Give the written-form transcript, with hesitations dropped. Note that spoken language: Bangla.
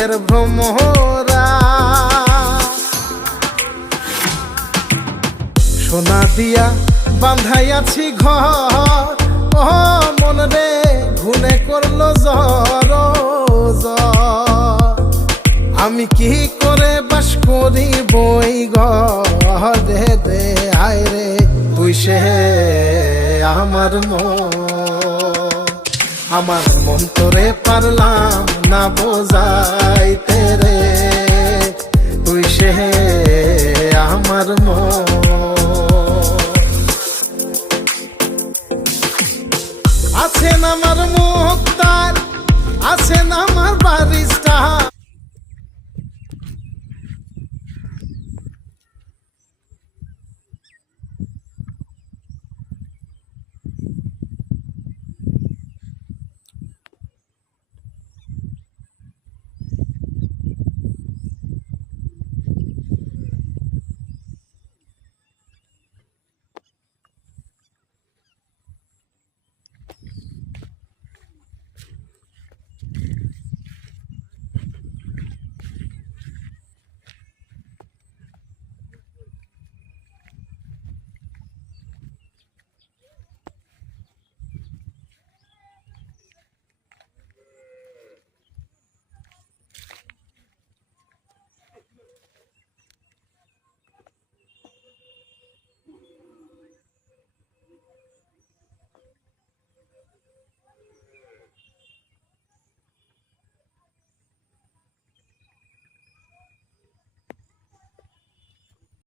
মনের ভ্রমরা। সোনা দিয়া বান্ধাইয়াছি ঘর, ও মন রে ঘুনে করলো জ্বর জ্বর। আমি কি করে বাস করি বই ঘরে রে, আয় রে তুই সে আমার মন তোরে পারলাম না বোঝাই।